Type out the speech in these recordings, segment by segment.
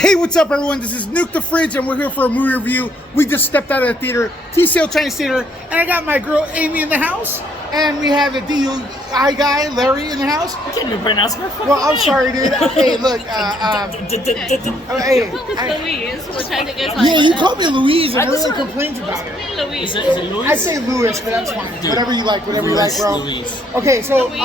Hey, what's up, everyone? This is Nuke the Fridge, and we're here for a movie review. We just stepped out of the theater, TCL Chinese Theater, and I got my girl Amy in the house, and we have the DUI guy, Larry, in the house. Can you pronounce my fucking Well, I'm name? sorry, dude. Hey, look, hey, Louise, which I think is like. yeah, you call me Louise, and I just- everyone complains about it. Louise. Is it Louis? I say Louis, but that's fine. Dude. Whatever you like, whatever you like, bro. Louise. Okay, so Louise.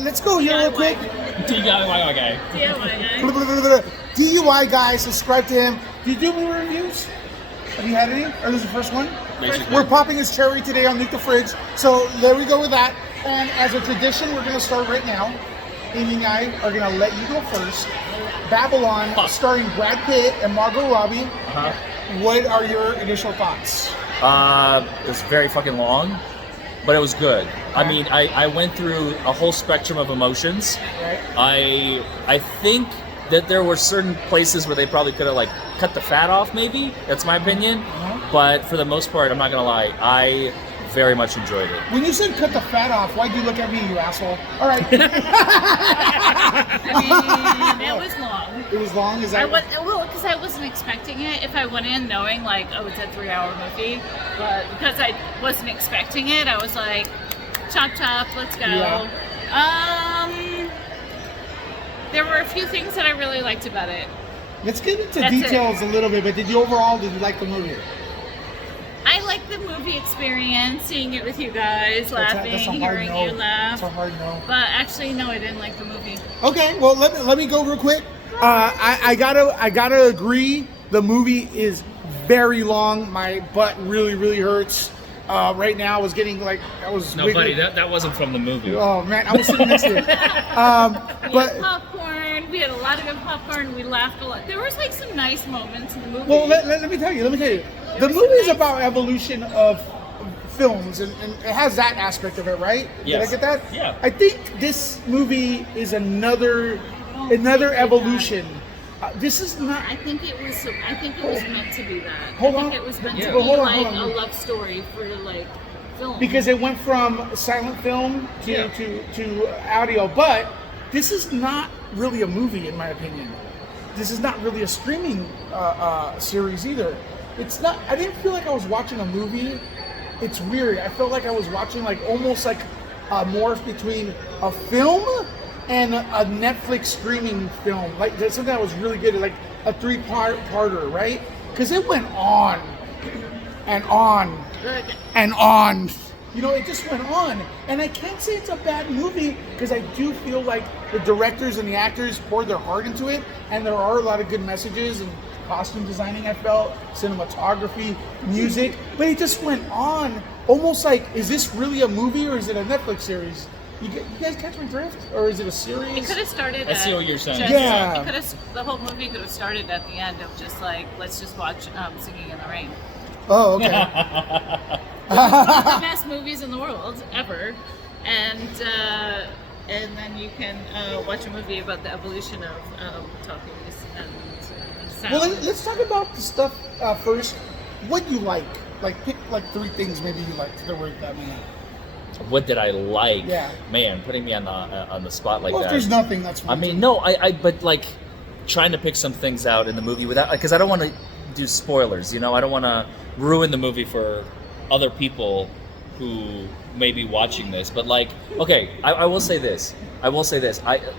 let's go here real quick. DIY guy. DIY DUI guy, subscribe to him. Do you do movie reviews? Have you had any? Or this is the first one? Basically. We're popping his cherry today on Nuke the Fridge. So there we go with that. And as a tradition, we're going to start right now. Amy and I are going to let you go first. Babylon, starring Brad Pitt and Margot Robbie. Uh-huh. What are your initial thoughts? It was very fucking long, but it was good. I mean, I went through a whole spectrum of emotions. Right? I think that there were certain places where they probably could have like cut the fat off, maybe. That's my opinion. But for the most part, I'm not gonna lie, I very much enjoyed it. When you said cut the fat off, why'd you look at me, you asshole? All right. I mean, it was long. It was long? Is that... Because I wasn't expecting it. If I went in knowing like, oh, it's a 3-hour movie, but because I wasn't expecting it, I was like, chop chop, let's go. Yeah. There were a few things that I really liked about it. Let's get into That's details a little bit, but did you like the movie? I liked the movie experience, seeing it with you guys, laughing, That's a hard hearing no. you laugh. That's a hard no. But actually, no, I didn't like the movie. Okay, well let me go real quick. I gotta agree. The movie is very long. My butt really hurts. Right now, I was getting like I was. No, wiggling. buddy, that wasn't from the movie. Oh man, I was sitting next to it. We But had popcorn. We had a lot of good popcorn. We laughed a lot. There was like some nice moments in the movie. well, let me tell you. The movie is about evolution of films, and it has that aspect of it, right? Yes. Did I get that? Yeah. I think this movie is another evolution. This is not. I think it was meant to be that. Hold I think on. it was meant Yeah. to But be hold on, like hold on. a love story for like film. Because it went from silent film to, Yeah. to audio, but this is not really a movie in my opinion. This is not really a streaming series either. It's not. I didn't feel like I was watching a movie. It's weird. I felt like I was watching like almost like a morph between a film and a Netflix streaming film. Like there's something that was really good, like a 3-parter, right? Because it went on and on Good. and on. You know, it just went on. And I can't say it's a bad movie because I do feel like the directors and the actors poured their heart into it, and there are a lot of good messages and costume designing, I felt, cinematography, music, but it just went on almost like, is this really a movie or is it a Netflix series? You guys catch my drift? Or is it a series? It could have started. I see what you're saying. Yeah. It could have. The whole movie could have started at the end of just like, let's just watch Singing in the Rain. Oh, okay. One of the best movies in the world ever, and then you can watch a movie about the evolution of talkies and sound. Well, let's talk about the stuff first. What you like? Like, pick like 3 things maybe you liked that were that many. What did I like? Yeah. Man, putting me on the spot like Well, that. if there's nothing, that's I fine. mean, no, but like trying to pick some things out in the movie without, because I don't want to do spoilers, you know, I don't want to ruin the movie for other people who may be watching this. But like, okay, I will say this. I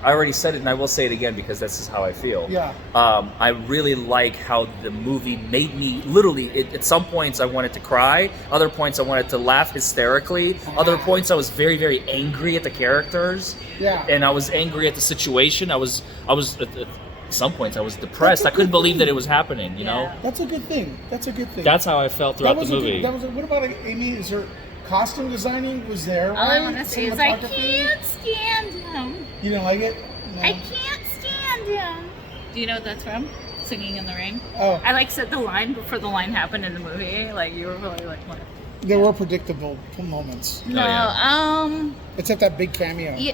already said it, and I will say it again because this is how I feel. Yeah. I really like how the movie made me literally. At some points, I wanted to cry. Other points, I wanted to laugh hysterically. Other points, I was very angry at the characters. Yeah. And I was angry at the situation. I was at some points, I was depressed. I couldn't believe that it was happening. You know. That's a good thing. That's a good thing. That's how I felt throughout the movie. What about Amy? Is her costume designing was there? All I right? want to say is I Cinematography? can't stand him. You didn't like it? No. I can't stand him. Do you know what that's from? Singing in the Rain. Oh, I like said the line before the line happened in the movie. Like you were really like, what? there were predictable moments, No, yeah. except that big cameo, you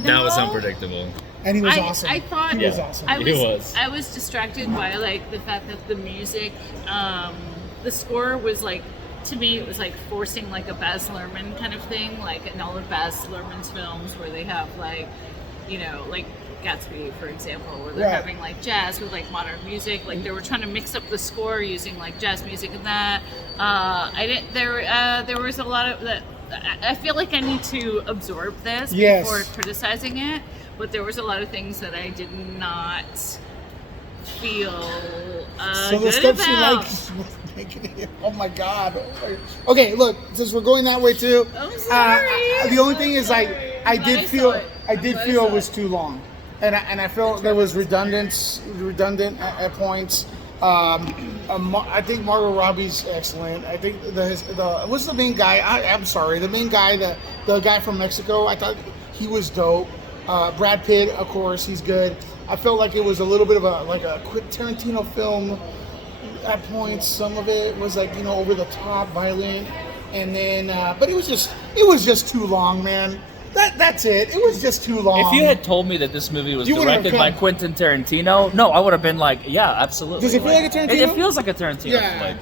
know. That was unpredictable. and he was awesome. I thought he was awesome. I was distracted by like the fact that the music, the score was like, to me it was like forcing like a Baz Luhrmann kind of thing, like in all of Baz Luhrmann's films where they have like, you know, like Gatsby, for example, where they're Right. having like jazz with like modern music. Like they were trying to mix up the score using like jazz music and that. I didn't. There was a lot of that. I feel like I need to absorb this Yes. before criticizing it. But there was a lot of things that I did not feel So the good stuff she about. likes. Oh my god. Okay, look, since we're going that way too. I'm sorry. The only thing is, I I'm glad did I feel saw it. I I'm did glad I feel saw it was it. too long, and I felt there was redundant at points. I think Margot Robbie's excellent. I think the what's the main guy? I'm sorry, the main guy, the guy from Mexico. I thought he was dope. Brad Pitt, of course, he's good. I felt like it was a little bit of a quick Tarantino film at points. Some of it was like, over the top, violent, and then but it was just too long, man. That's it. It was just too long. If you had told me that this movie was You wouldn't have directed by come. Quentin Tarantino, no, I would have been like, yeah, absolutely. Does it feel like a Tarantino? It feels like a Tarantino Yeah. flick.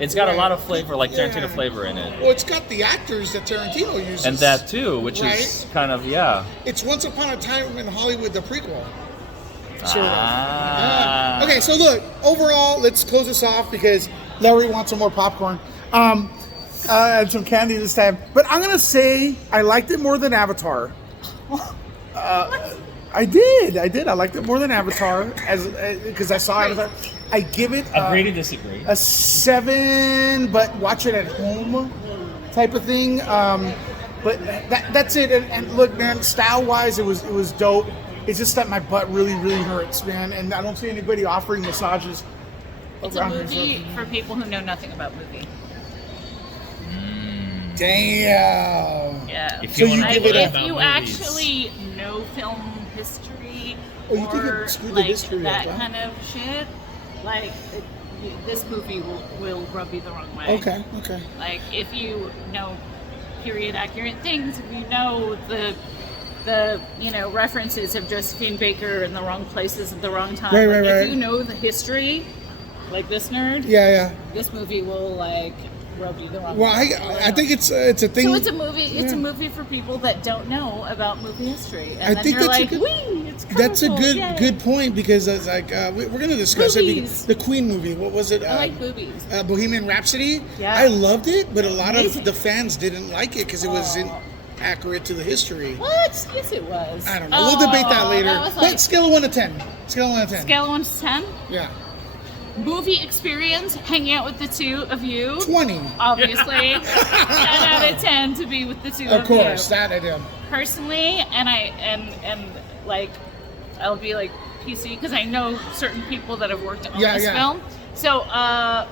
It's got a lot of flavor, like Yeah. Tarantino flavor in it. Well, it's got the actors that Tarantino uses. And that too, which is Right. kind of, yeah. It's Once Upon a Time in Hollywood, the prequel. Sort of. Ah. Okay, so look, overall, let's close this off because Larry wants some more popcorn. And some candy this time. But I'm going to say I liked it more than Avatar. I did. I liked it more than Avatar because I saw Avatar. I give it Agree to disagree. a 7, but watch it at home type of thing. But that's it. And look, man, style-wise, it was dope. It's just that my butt really, really hurts, man. And I don't see anybody offering massages It's a around here. movie for people who know nothing about movie. Damn. Yeah. If So you wanna give learn it a- if about you movies. actually know film history Oh, you think or it screwed the like history up, that huh? kind of shit, like this movie will rub you the wrong way. Okay. Like if you know period accurate things, if you know the references of Josephine Baker in the wrong places at the wrong time. Right, like, right, if right. you know the history, like this nerd, Yeah. this movie will like rub you the wrong Well, way. I think it's a thing. So it's a movie. It's a Yeah. movie for people that don't know about movie history, and I then think you're that's a like, good- "Wee, it's That's a colorful, yay." good point because it's like we're going to discuss Movies. it. The Queen movie. What was it? I like boobies. Bohemian Rhapsody. Yeah. I loved it, but a lot Amazing. of the fans didn't like it because it wasn't accurate to the history. What? Yes, it was. I don't know. We'll debate that later. That was What like scale of 1 to 10? Scale of 1 to 10. scale of 1 to 10. Yeah. Movie experience, hanging out with the two of you. 20. Obviously, 10 out of 10 to be with the two Of of course, you. that I did. Personally, and like, I'll be like PC because I know certain people that have worked on Yeah, this yeah. film. So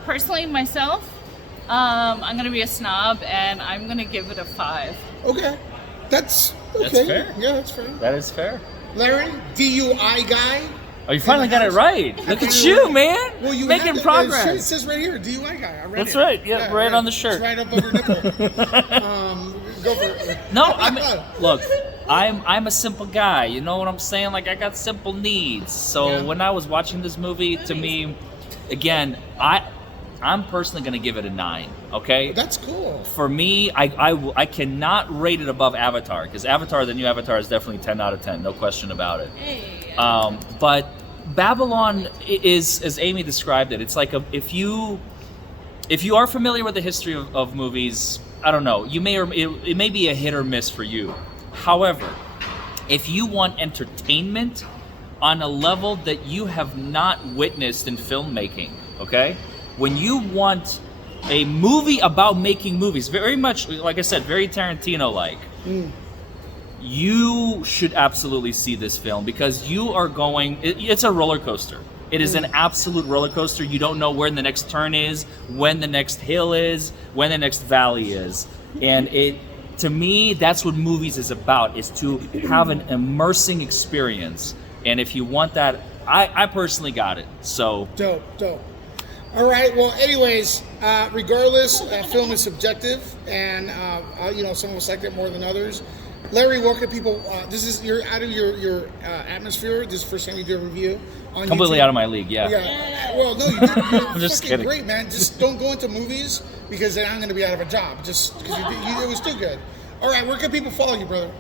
personally, myself, I'm gonna be a snob and I'm gonna give it a 5. Okay. That's okay. That's fair. Yeah, that's fair. That is fair. Larry, DUI guy. Oh, you finally got it right. Look at Well, you, man. Well, you Making had it. It progress. says right here, DUI guy. I read That's it. right. Yeah, right on the shirt. It's right up over your nipple. Go for it. No, look, I'm a simple guy. You know what I'm saying? Like I got simple needs. So Yeah. when I was watching this movie, to me, again, I'm personally gonna give it a 9. Okay. That's cool. For me, I cannot rate it above Avatar because Avatar, the new Avatar, is definitely 10 out of 10, no question about it. Hey. But Babylon is, as Amy described it, it's like if you are familiar with the history of movies, I don't know, you may it may be a hit or miss for you. However, if you want entertainment on a level that you have not witnessed in filmmaking, okay? When you want a movie about making movies, very much, like I said, very Tarantino-like, you should absolutely see this film because you are going, it's a roller coaster. It is an absolute roller coaster. You don't know where the next turn is, when the next hill is, when the next valley is. And to me, that's what movies is about, is to have an immersing experience. And if you want that, I personally got it. So Dope. All right. Well, anyways, regardless, film is subjective, and some of us like it more than others. Larry, where can people? You're out of your atmosphere. This is the first time you do a review on completely YouTube. out of my league, yeah. Yeah. Well, no, you're I'm just fucking kidding. great, man. Just don't go into movies because then I'm going to be out of a job. Just because it was too good. All right. Where can people follow you, brother?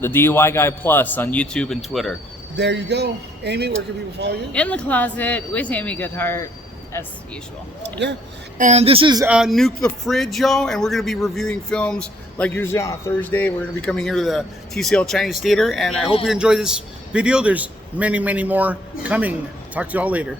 The DUI Guy Plus on YouTube and Twitter. There you go. Amy, where can people follow you? In the Closet with Amy Goodhart, as usual. Yeah. And this is Nuke the Fridge, y'all, and we're going to be reviewing films like usually on a Thursday. We're going to be coming here to the TCL Chinese Theater, and I hope you enjoy this video. There's many, many more coming. Talk to y'all later.